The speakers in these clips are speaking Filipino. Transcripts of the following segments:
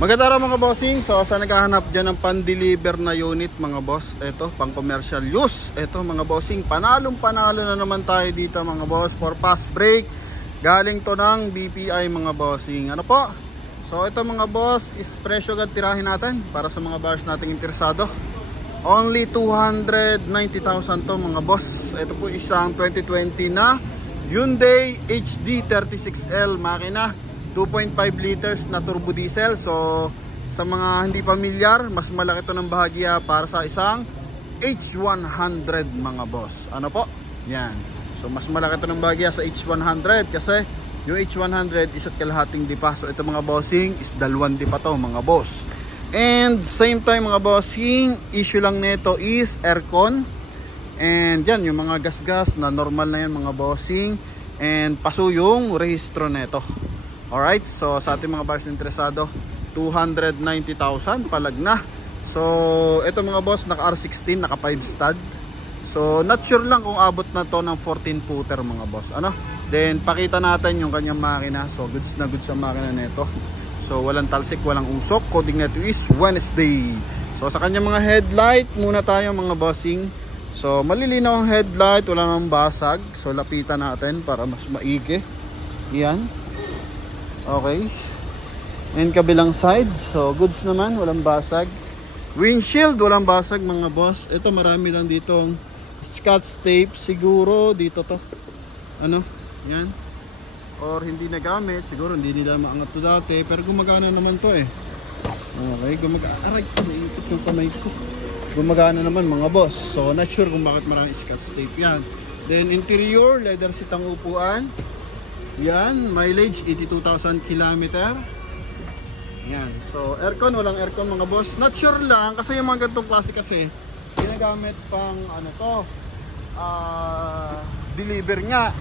Maganda rin mga bossing. So sa naghahanap dyan ng pan-deliver na unit mga boss, ito pang commercial use. Ito mga bossing, panalong panalo na naman tayo dito mga boss for fast break. Galing to ng BPI mga bossing. Ano po? So ito mga boss is presyo agad tirahin natin para sa mga buyers nating interesado. Only 290,000 to mga boss. Ito po isang 2020 na Hyundai HD 36L makina, 2.5 liters na turbo diesel. So sa mga hindi pamilyar, mas malaki to ng bahagya para sa isang H100 mga boss. Ano po? Yan. So mas malaki to ng bahagya sa H100 kasi yung H100 isa't kalahating dipa. So ito mga bossing is dalawang dipa to mga boss. And same time mga bossing, issue lang nito is aircon. And yan yung mga gas-gas na normal na yan mga bossing. And paso yung rehistro nito. Alright, so sa ating mga buyers na interesado, 290,000 palag na. So ito mga boss, naka R16, naka 5 stud. So not sure lang kung abot na to ng 14 footer mga boss. Ano? Then pakita natin yung kanyang makina. So goods na goods ang makina nito. So walang talsik, walang usok. Coding nito is Wednesday. So sa kanyang mga headlight muna tayo mga bossing. So malilinaw ang headlight, wala namang basag. So lapitan natin para mas maigi. Yan. Okay. And kabilang side, so goods naman, walang basag. Windshield, walang basag mga boss. Ito marami lang ditong scotch tape. Siguro dito to. Ano? Yan. Or hindi nagamit. Siguro hindi nila maangat to dati. Pero gumagana naman to eh. Okay, gumagana. Aray, naipit yung kamay ko. Gumagana naman mga boss. So not sure kung bakit maraming scotch tape yan. Then interior, leather seat ang upuan. Yan, mileage 82,000 km. Yan, so aircon, walang aircon mga boss. Not sure lang kasi yung mga ganitong klase kasi ginagamit pang ano to, deliver nga.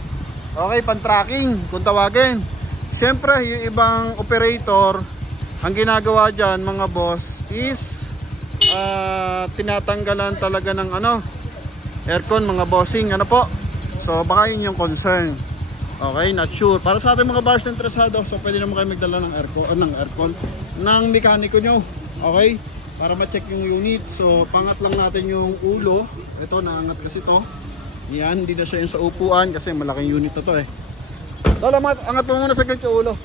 Okay, pan tracking kung tawagin. Siyempre yung ibang operator, ang ginagawa dyan mga boss is tinatanggalan talaga ng ano, aircon mga bossing. Ano po? So baka yun yung concern. Okay, not sure. Para sa ating mga buyers na interesado, so pwede naman kayo magdala ng aircon ng mekaniko nyo. Okay, para ma-check yung unit. So pangat lang natin yung ulo. Ito, naangat kasi to. Yan, hindi na siya yung sa upuan kasi malaking unit na to eh. Dala, angat mo muna saglit yung ulo.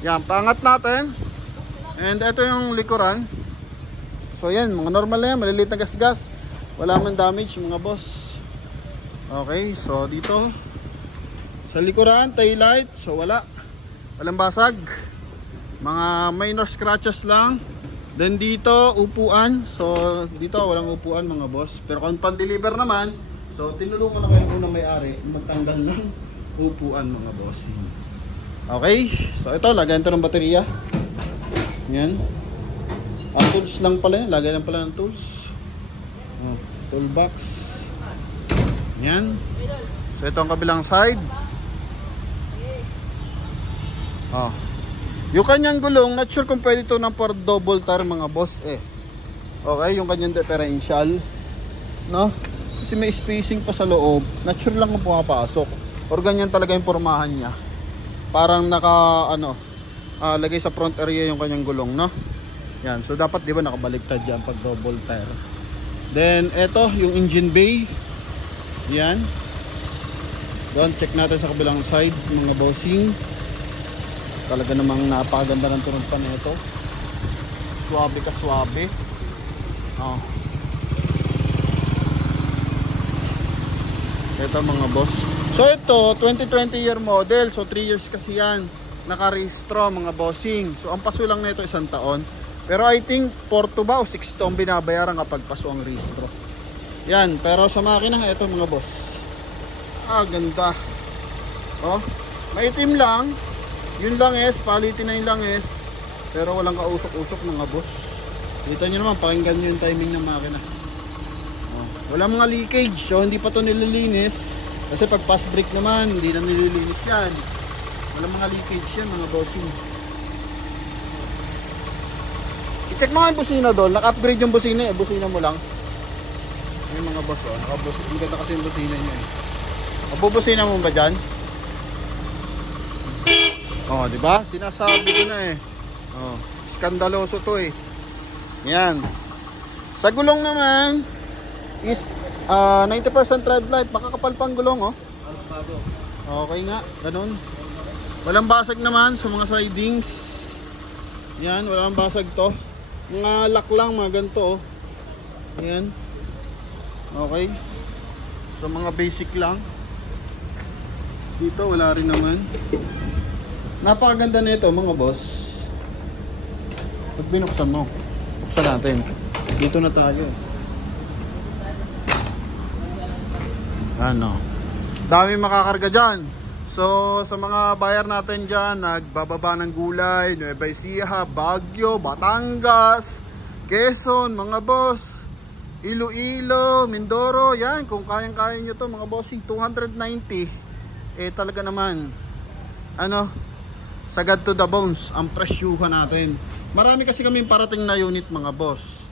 Yan, pangat natin. And ito yung likuran. So yan, mga normal na yan, maliliit na gas-gas. Wala man damage mga boss. Okay, so dito sa likuran, taillight, so walang basag. Mga minor scratches lang. Then dito, upuan. So dito walang upuan mga boss. Pero kung pan-deliver naman, so tinulungan na kayo unang may-ari magtanggal ng upuan mga boss. Okay, so ito, lagayan ito ng baterya. Yan. Tools lang pala yan, lagay lang pala ng tools. Toolbox. Yan. So ito ang kabilang side. Yung kanyang gulong, not sure kung pwede ito ng for double tire mga boss eh. Okay, yung kanyang differential, no? Kasi may spacing pa sa loob. Not sure lang kung pumapasok. Or ganyan talaga yung pormahan niya. Parang naka lagay sa front area yung kanyang gulong, no? Yan, so dapat di ba nakabaligtad dyan pag double tire. Then eto yung engine bay. Yan. Doon, check natin sa kabilang side mga bossing. Talaga namang napakaganda ng tunog pa nito. Swabe ka swabe. Ito mga boss. So ito 2020 year model. So 3 years kasi yan nakarehistro mga bossing. So ang paso lang nito 1 taon. Pero I think 4 to ba o 6 to ang binabayaran kapag paso ang rehistro. Yan, pero sa makina ito mga boss. Ganda. Maitim lang. Yun lang palitin na yung langis. Pero walang kausok-usok mga boss. Kita nyo naman, pakinggan nyo yung timing ng makina. Wala mga leakage. So hindi pa to nililinis. Kasi pag fast break naman, hindi na nililinis yan. Wala mga leakage yan mga bossing. I-check mo nga yung busina doon. Naka-upgrade yung busina eh. Busina mo lang. Yung mga boss ang ganda kasi yung busina nyo eh. Mabubusina mo ba dyan? Di ba? Sinasabi ko na eh. skandaloso to eh. Yan. Sa gulong naman is 90% tread light. Makakapal pang gulong oh. Okay nga, ganun. Walang basag naman sa mga sidings. Yan, walang basag to. Mga lock lang, mga ganito oh. Ayan. Okay. So mga basic lang. Dito wala rin naman. Napakaganda nito mga boss. Pag binuksan mo, buksan natin. Dito na tayo. Ano? Dami makakarga dyan. So sa mga buyer natin dyan, nagbababa ng gulay, Nueva Ecija, Baguio, Batangas, Quezon, mga boss, Iloilo, Mindoro, yan, kung kayang-kaya nyo to mga bossing, 290. Eh talaga naman, ano, sagad to the bones ang presyuhan natin. Marami kasi kaming parating na unit mga boss.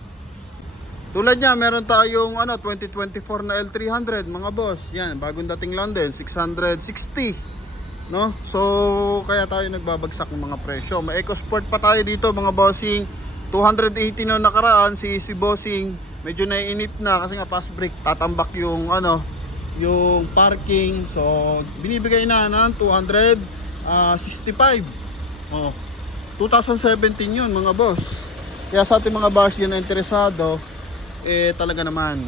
Tulad niya, meron tayong 2024 na L300 mga boss. Yan, bagong dating lang din, 660. No? So, kaya tayo nagbabagsak ng mga presyo. May EcoSport pa tayo dito mga bossing. 280 na nakaraan, si bossing medyo naiinip na kasi nga fast break, tatambak yung yung parking. So binibigay na ng 265. 2017 yun mga boss. Kaya sa ating mga buyers dyan na interesado, eh talaga naman.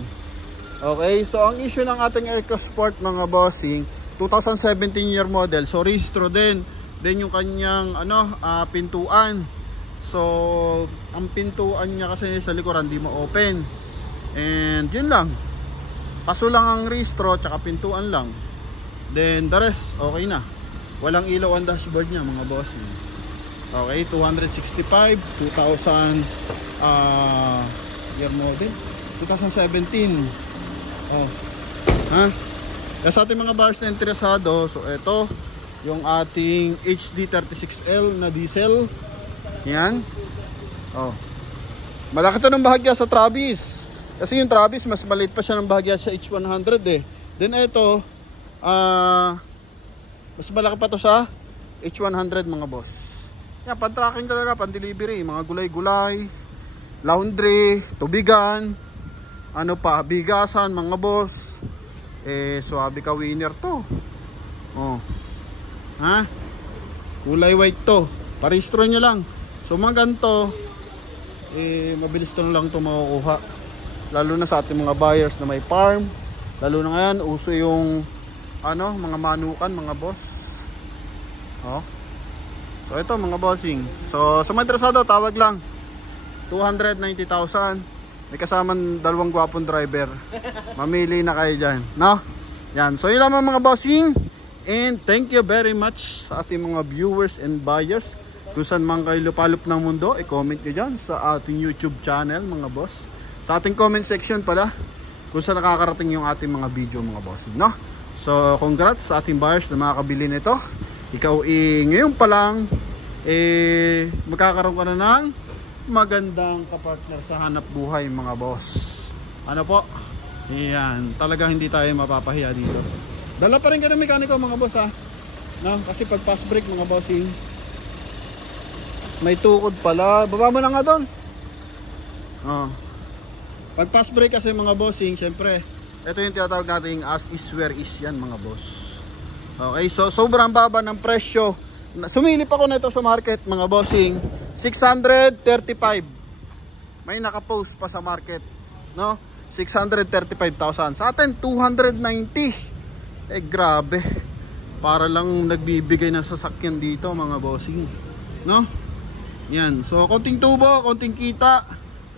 Okay, so ang issue ng ating EcoSport mga bossing, 2017 year model, so registro din yung kanyang pintuan. So ang pintuan niya kasi sa likuran di mo open, and yun lang, paso lang ang registro tsaka pintuan lang, then the rest okay na. Walang ilaw ang dashboard niya mga bossing. Okay, 265, 2000 year model, 2017. Kaya sa ating mga buyers na interesado, so ito yung ating HD36L na diesel. Yan. Malaki to ng bahagya sa Travis. Kasi yung Travis mas maliit pa siya ng bahagya sa H100 eh. Then ito mas malaki pa to sa H100 mga boss. Yan, pan-tracking talaga, pan-delivery, mga gulay-gulay, laundry, tubigan, bigasan mga boss. Suabe ka winner to. Kulay white to. Parehistro nyo lang. So mga ganito, mabilis to lang to makukuha. Lalo na sa ating mga buyers na may farm. Lalo na ngayon, uso yung mga manukan mga boss. So ito mga bossing. So sa mga interesado, tawag lang. 290,000. May kasamang dalawang gwapong driver. Mamili na kayo dyan, no? Yan. So yun lamang mga bossing. And thank you very much sa ating mga viewers and buyers. Kung saan man kayo lupalop ng mundo, i-comment nyo dyan sa ating YouTube channel mga boss. Sa ating comment section pala, kung saan nakakarating yung ating mga video mga bossing, no? So congrats sa ating buyers na makakabili nito. Ikaw ngayon pa lang magkakaroon ka na ng magandang kapartner sa hanap buhay mga boss. Ano po? Yan, talagang hindi tayo mapapahiya dito. Dala pa rin ka ng mekaniko mga boss no? Kasi pag fast break mga bossing, may tukod pala. Baba mo na nga doon. Pag fast break kasi mga bossing, syempre ito yung tinatawag natin as is where is yan mga boss. Okay, so sobrang baba ng presyo. Sumilip ako nito sa market mga bossing, 635. May nakapost pa sa market, no? 635,000. Sa atin 290. Grabe. Para lang nagbibigay ng sasakyan dito mga bossing, no? Yan. So konting tubo, konting kita,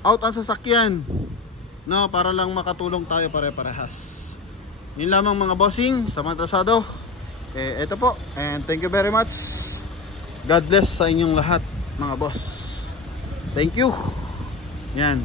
out ang sasakyan, no? Para lang makatulong tayo pare-parehas. Yun lamang mga bossing sa mga interesado. Ito po, and thank you very much. God bless sa inyong lahat mga boss. Thank you. Yan.